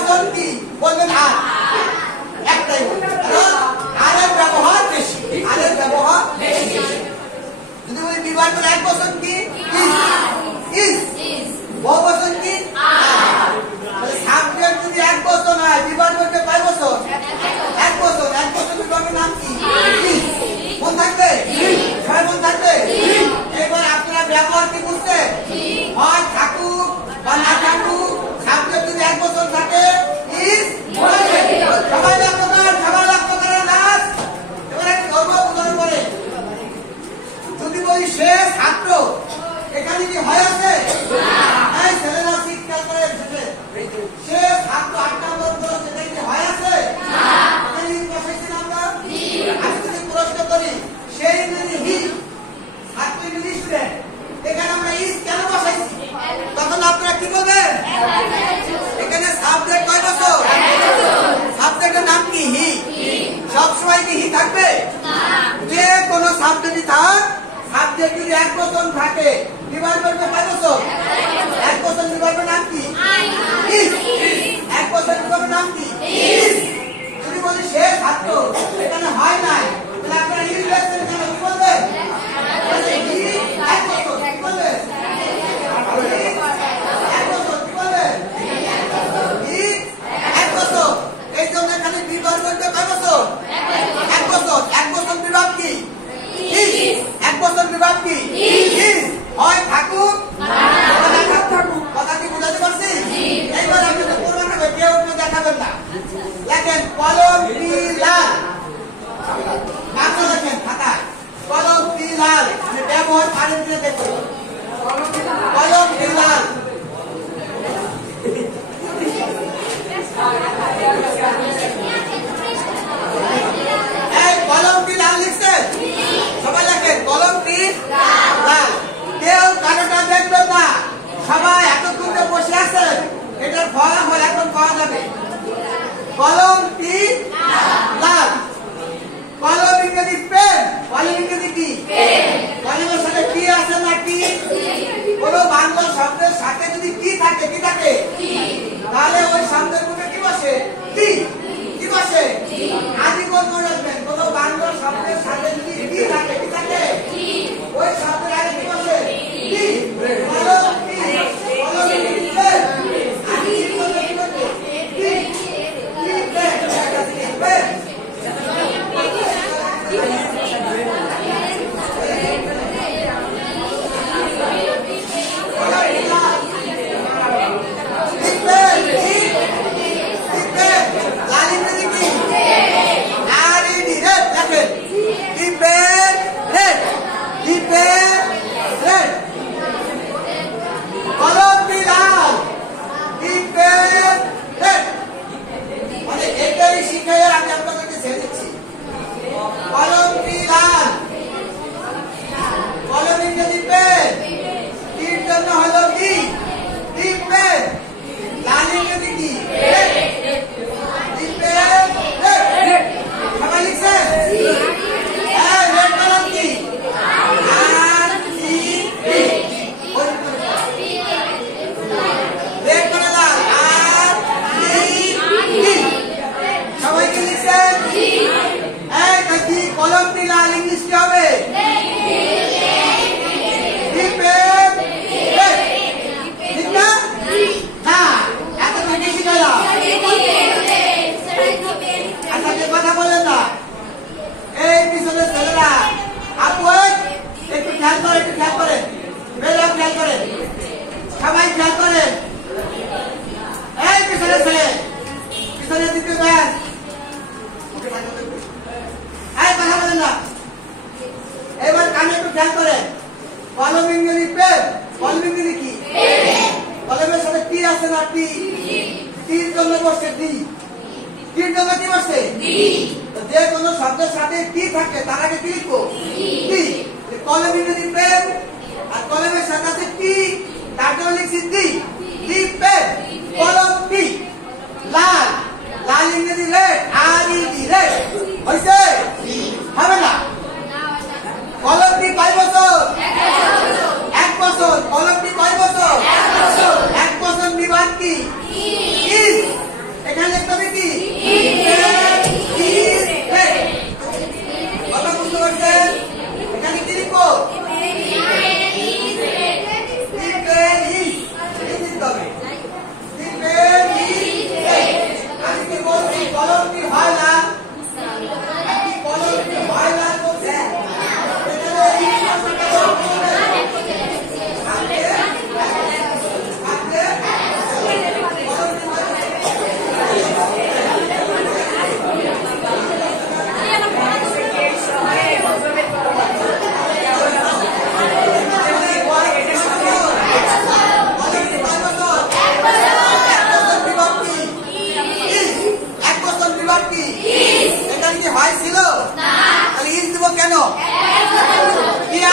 বচন কি বলবেন আর একটাই আরের ব্যবহার বেশি আরের ব্যবহার বেশি যদি বলি বিভাগ বলে এক বচন কি ইজ বহু বচন কি আর তাহলে সাবজেক্ট যদি এক বচন হয় বিভাগ বলতে কয় বচন এক বচন বিভাগের নাম কি ইজ মন থাকবে সবাই মন থাকবে এবার আপনারা ব্যবহার কি বুঝতে হয় থাকুক বা না থাকুক সাবজেক্ট যদি এক বচন থাকে ইজ সবাই লাগতো কারণ নাচ এবার একটু ধর্ম উদাহরণ করে যদি বলি সে ছাত্র এখানে কি হয় আছে হ্যাঁ ছেলেরা শিক্ষা করে সে ছাত্র 8 নম্বর বলছে সেটা কি হয় আছে এখানে কি বসাইছেন আমরা আমি যদি প্রশ্ন করি সেই যদি হি ছাত্র যদি স্টুডেন্ট এখানে আমরা ইজ কেন বসাইছি তখন আপনারা কি বলবেন এখানে সাবজেক্ট কয় বছর সাবজেক্টের নাম কি হি সবসময় কি হি থাকবে যে কোনো সাবজেক্টই থাক সাবজেক্ট যদি এক বচন থাকে বিভাগ করবে কয় বছর এক বচন বিভাগের নাম কি ইজ এক বচন বিভাগের নাম কি ইজ যদি বলি সে ছাত্র এখানে হয় নাই তাহলে আপনারা ইজ লিখছেন কেন কি বলবেন এক বছর কি বলবেন এক বছর কি বলবেন এক বছর এই জন্য এখানে বিভাগ করবে কয় বছর এক বছর বিভাগ কি এক বছর বিভাগ কি হয় থাকুক কথা কি বুঝাতে পারছি এইবার আপনাদের পূর্বাঙ্গ কেউ কেউ দেখাবেন না দেখেন কলম কি লাল বাংলা লেখেন খাতায় কলম কি লাল আমি ব্যবহার পারেন দিয়ে দেখো কলম কি লাল এই কলম কি লাল লিখছেন সবাই লেখেন কলম কি লাল কেউ কারোটা দেখবেন না সবাই এতক্ষণ বসে আছেন এটার ফলাফল এখন পাওয়া যাবে কলম কি লাল কলম ইংরেজি পেন কলম ইংরেজি কি কলমের সাথে কি আছে না কি কোন বাংলা শব্দের সাথে যদি কি থাকে তাহলে ওই শব্দের মধ্যে কি বসে কি বসে আজীবন মনে রাখবেন কোন বাংলা শব্দের সাথে যদি কি থাকে ওই শব্দের আগে কি বসে কি কলম কি কলম ইংরেজি পেন আজীবন কি বসে কি পেন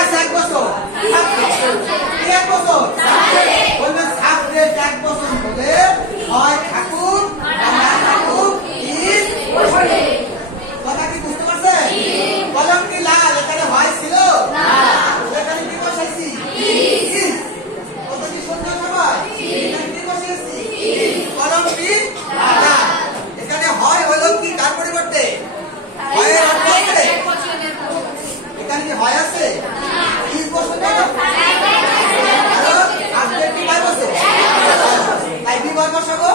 আছে 1 বছর কি 1 বছর বলবেন সাবজেক্ট 1 বছর হলে হয় থাকুক না থাকুক ইজ কথা কি বুঝতে পারছেন কলম কি লাল এখানে হয় ছিল না এখানে কি বসাইছি ইজ কত কি সুন্দর সবাই এখানে কি বসাইছি কলম কি লাল এখানে হয় হলো কি তার পরিবর্তে হয় অর্থ আছে এখানে কি হয় আছে ইজ বসে কেন আর সাবজেক্ট কি হয় বসে তাই বিভাগ বসাবো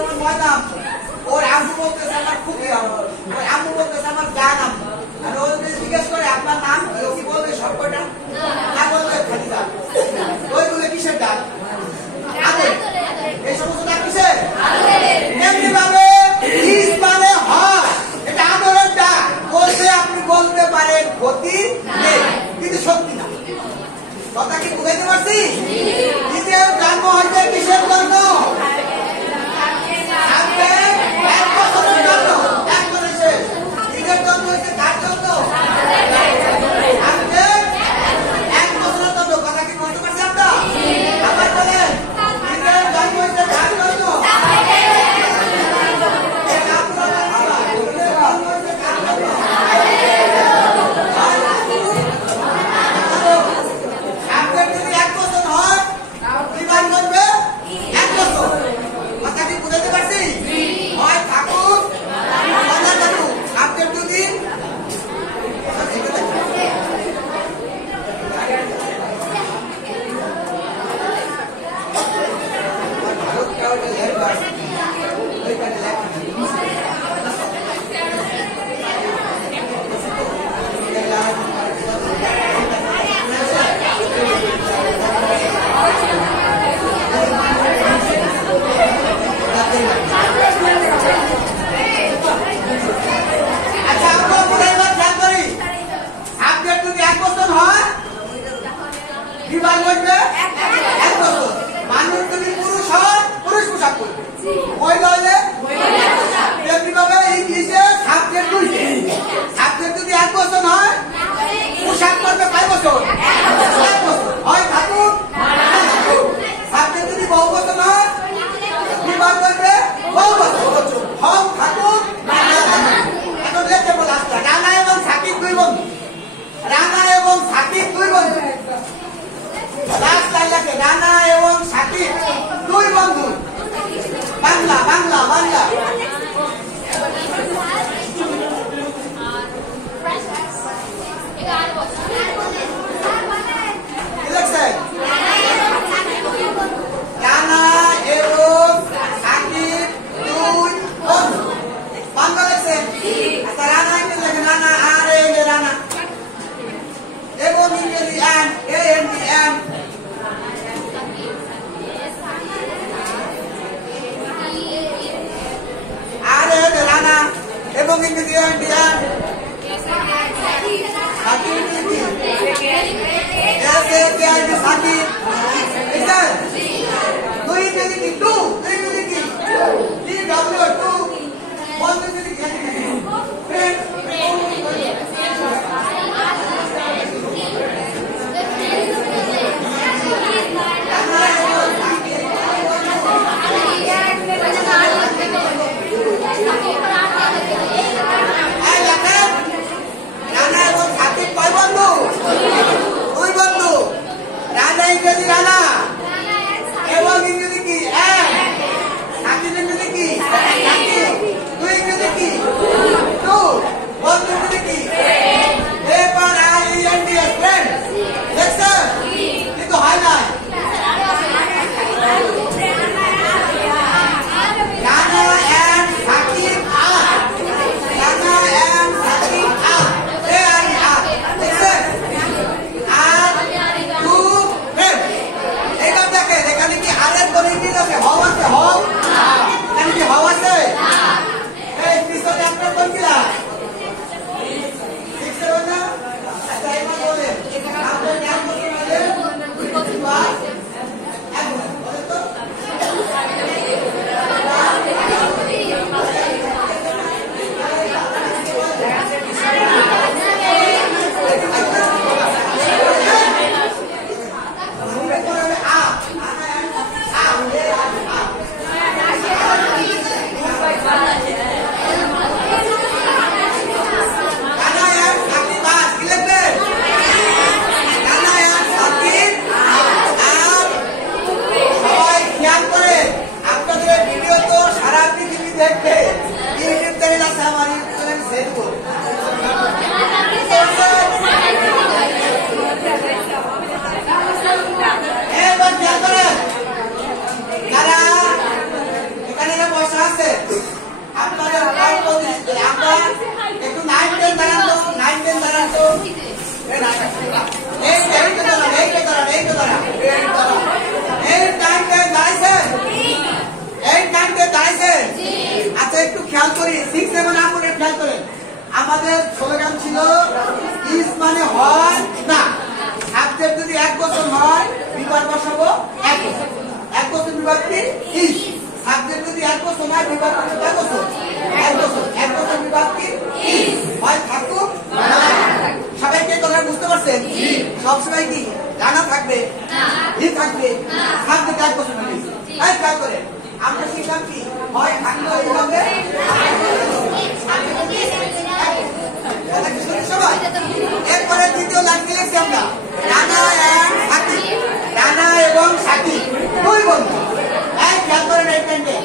আমার ময়নাম, ওর আম্মু বলতেছে আমার খুবই আম্মু, ওর আম্মু বলতেছে আমার জান আম্মু। আর ও যদি জিজ্ঞেস করে আপনার নাম কি, বলবে সবকটা না, বলবে খালি ডাল। ওইগুলো কিসের ডাল? আদর। এই সমস্ত ডাল কিসের? এমনি ভাবে ইস মানে হয়, এটা আদরের ডাল। বলতে আপনি বলতে পারেন ক্ষতি নেই, কিন্তু সত্যি না। কথা কি বুঝাইতে পারছি? দ্বিতীয় জন্ম হয়েছে কিসের জন্য? এক বছরের জন্য, এক বছর শেষ। দ্বিতীয় জন্ম হয়েছে কার জন্য? এক বছরের জন্য। কথা কি বুঝতে পারছি আপনার? আবার বলেন, দ্বিতীয় জন্ম হয়েছে কার জন্য? মানুষ যদি পুরুষ হয়, পুরুষ পোশাক পরবে, মহিলা হলে তেমনিভাবে ইংলিশে সাবজেক্ট দুইটি। সাবজেক্ট যদি 1 বছর হয়, পোশাক পরবে 5 বছর, 1 বছর হয় থাকুক। সাবজেক্ট যদি বহু বছর হয়, বিভাগ করবে বহু বছর, হক থাকুক। এখন লেখে বলে আসতে রানা এবং সাকিব 2 বন্ধু, রানা এবং সাকিব 2 বন্ধু। রাস্তায় লেখে রানা এবং সাকিব 2 বন্ধু। বাংলা বাংলা বাংলা রানা এবং সাকিব 2 বন্ধু। বাংলা লেখছেন? আচ্ছা, রানা ইংরেজি লেখেন রানা, আর এ রানা, এবং ইংরেজি অ্যান, এএনডি অ্যান। আর এ রানা এবং ইংরেজি অ্যান্ড অ্যান। সাকিব ইংরেজি S A K I D Sakib. বুঝছেন? 2 ইংরেজি কি? 2 ইংরেজি কি? টি ডব্লিউ 2 1 ইংরেজি কি? ফ্রেন্ড। রানা এবং সাকিব 2 বন্ধু। রানা ইংরেজি আমাদের স্লোগান ছিল ইজ মানে হয় না। সাবজেক্ট যদি এক বছর হয় বিভাগ বসাবো এক বছর। এক বছর বিভাগটি ইজ। সাবজেক্ট যদি এক বছর হয় বিভাগ বসাবো এক বছর। এক বছর। এক বছর বিভাগটি ইজ। হয় থাকুক না। সবাইকে কথা বুঝতে পারছেন? সবসময় কি জানা থাকবে? ই থাকবে। সাবজেক্ট এক বছর হবে। এই খেয়াল করে আমরা শিখলাম কি হয় থাকলো এইভাবে। সবাই এরপরে দ্বিতীয় লাইন লিখছি আমরা রানা এন্ড সাকিব। রানা এবং সাকিব দুই বন্ধু। এই খেয়াল করেন এই পয়েন্টে